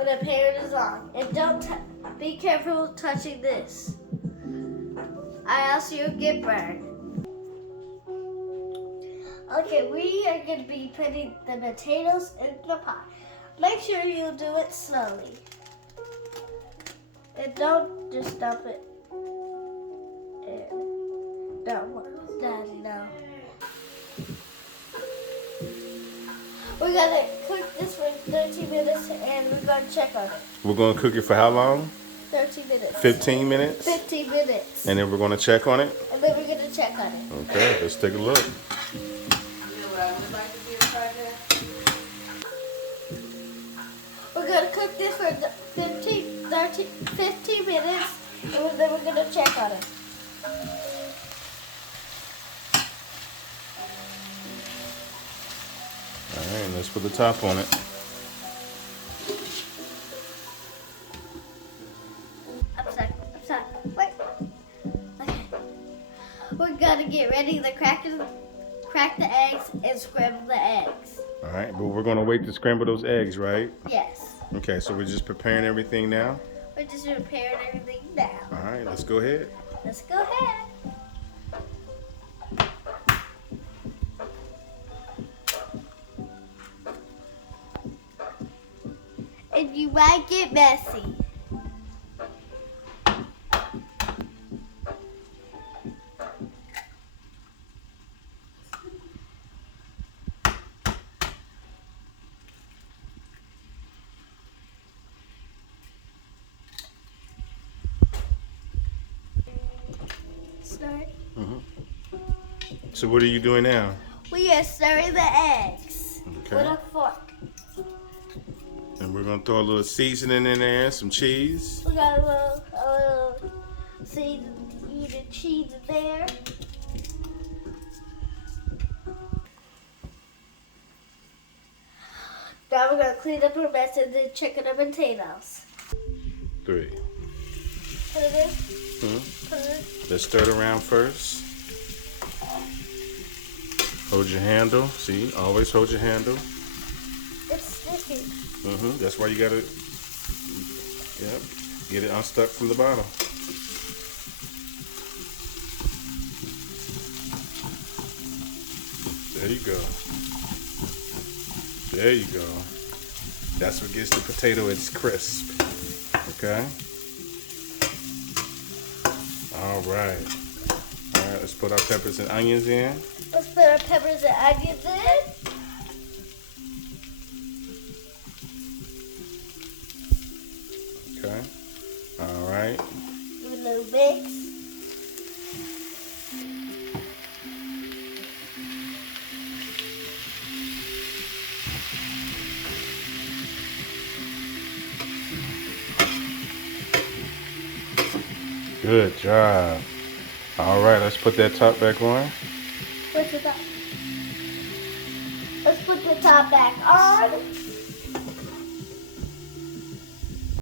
when the pan is on. And don't be careful touching this. Or else you'll get burned. Okay, we are going to be putting the potatoes in the pot. Make sure you do it slowly. And don't just dump it in. Don't, Daddy, no. We're going to cook this for 30 minutes and we're going to check on it. We're going to cook it for how long? 30 minutes. 15 minutes? 15 minutes. And then we're going to check on it? And then we're going to check on it. Okay, let's take a look. We're going to cook this for 15 minutes and then we're going to check on it. Alright, let's put the top on it. Upside. Wait. Okay. We're going to get ready to crack the eggs and scramble the eggs. Alright, but we're going to wait to scramble those eggs, right? Yes. Okay, so we're just preparing everything now? We're just preparing everything now. Alright, let's go ahead. Let's go ahead. And you might get messy. Start. So what are you doing now? We are stirring the eggs Okay. with a fork. And we're going to throw a little seasoning in there, some cheese. We got a little seasoned cheese in there. Now we're going to clean up our mess and then check on our potatoes. 3. Put it in. Put it in. Let's stir it around first. Hold your handle. See, always hold your handle. It's sticky. That's why you got to get it unstuck from the bottom. There you go. There you go. That's what gives the potato its crisp. Okay? All right. All right, let's put our peppers and onions in. Let's put our peppers and onions in. Okay. All right. Do a little mix. Good job. All right, let's put that top back on. What's the top? Let's put the top back on.